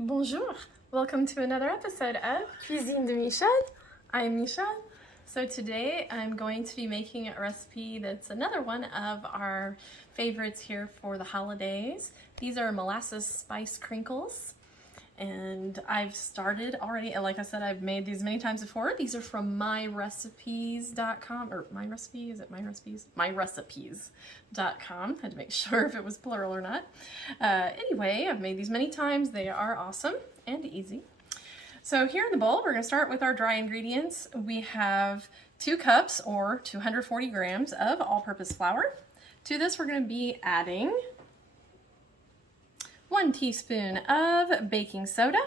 Bonjour! Welcome to another episode of Cuisine de Michel. I'm Michel. So today I'm going to be making a recipe that's another one of our favorites here for the holidays. These are molasses spice crinkles. And I've started already, like I said, I've made these many times before. These are from myrecipes.com, or my recipe, is it my recipes? Myrecipes.com. Had to make sure if it was plural or not. Anyway, I've made these many times. They are awesome and easy. So here in the bowl, we're gonna start with our dry ingredients. We have 2 cups or 240 grams of all-purpose flour. To this, we're gonna be adding 1 teaspoon of baking soda,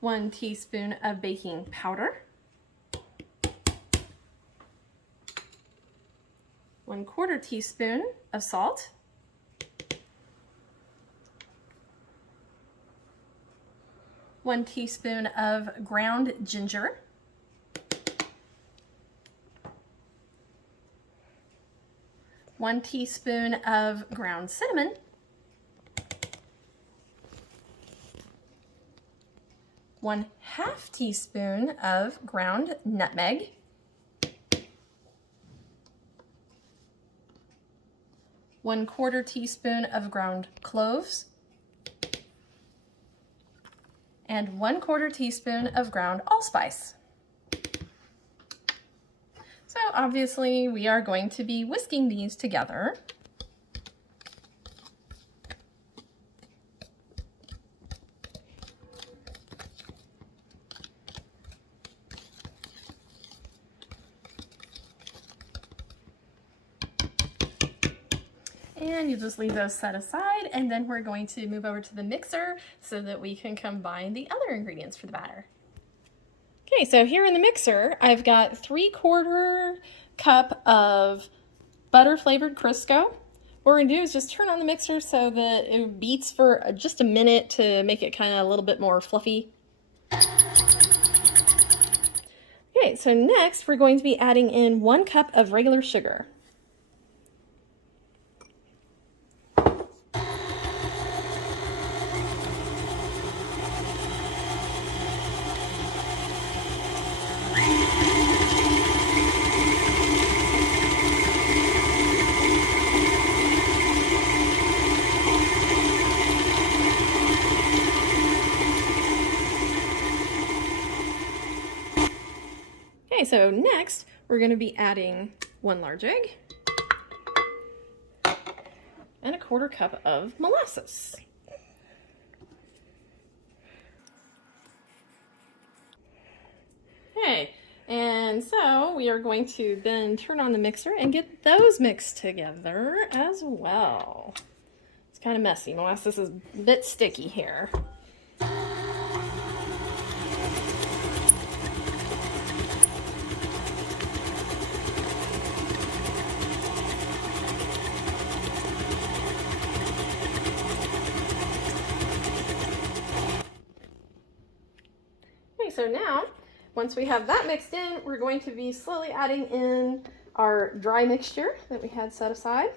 1 teaspoon of baking powder, 1/4 teaspoon of salt, 1 teaspoon of ground ginger, 1 teaspoon of ground cinnamon, 1/2 teaspoon of ground nutmeg, 1/4 teaspoon of ground cloves, and 1/4 teaspoon of ground allspice. So obviously we are going to be whisking these together. And you just leave those set aside, and then we're going to move over to the mixer so that we can combine the other ingredients for the batter. Okay, so here in the mixer, I've got 3/4 cup of butter flavored Crisco. What we're gonna do is just turn on the mixer so that it beats for just a minute to make it kind of a little bit more fluffy. Okay, so next we're going to be adding in 1 cup of regular sugar. Okay, so next we're going to be adding 1 large egg and 1/4 cup of molasses. Okay, and so we are going to then turn on the mixer and get those mixed together as well. It's kind of messy. Molasses is a bit sticky here. So now, once we have that mixed in, we're going to be slowly adding in our dry mixture that we had set aside.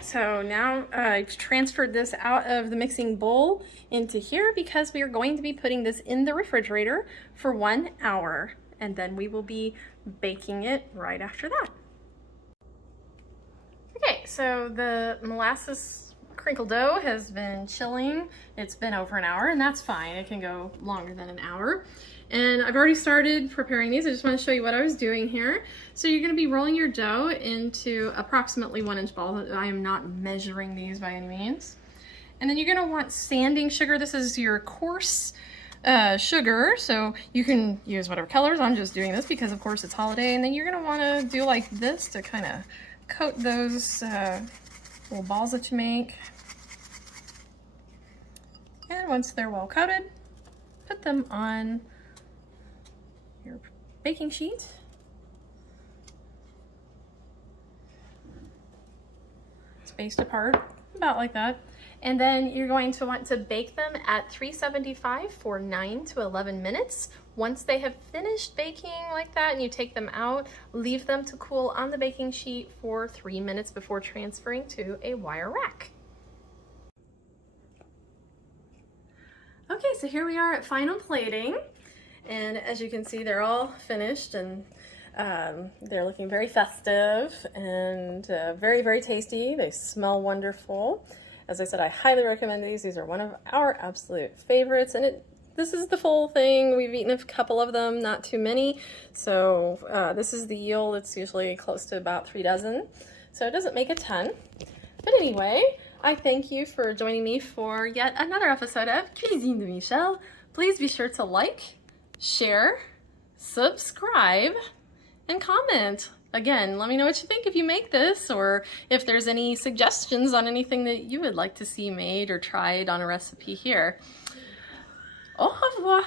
So now I've transferred this out of the mixing bowl into here because we are going to be putting this in the refrigerator for 1 hour, and then we will be baking it right after that. Okay, so the molasses crinkle dough has been chilling. It's been over an hour, and that's fine. It can go longer than an hour. And I've already started preparing these. I just want to show you what I was doing here. So you're going to be rolling your dough into approximately 1-inch balls. I am not measuring these by any means. And then you're going to want sanding sugar. This is your coarse sugar, so you can use whatever colors. I'm just doing this because of course it's holiday. And then you're going to want to do like this to kind of coat those little balls that you make. And once they're well coated, put them on your baking sheet. Spaced apart, about like that. And then you're going to want to bake them at 375 for 9 to 11 minutes. Once they have finished baking like that and you take them out, leave them to cool on the baking sheet for 3 minutes before transferring to a wire rack. Okay, so here we are at final plating. And as you can see, they're all finished and they're looking very festive and very, very tasty. They smell wonderful. As I said, I highly recommend these. These are one of our absolute favorites, and this is the full thing. We've eaten a couple of them, not too many. So this is the yield. It's usually close to about 3 dozen. So it doesn't make a ton. But anyway, I thank you for joining me for yet another episode of Cuisine de Michel. Please be sure to like, share, subscribe, and comment. Again, let me know what you think if you make this, or if there's any suggestions on anything that you would like to see made or tried on a recipe here. Au revoir!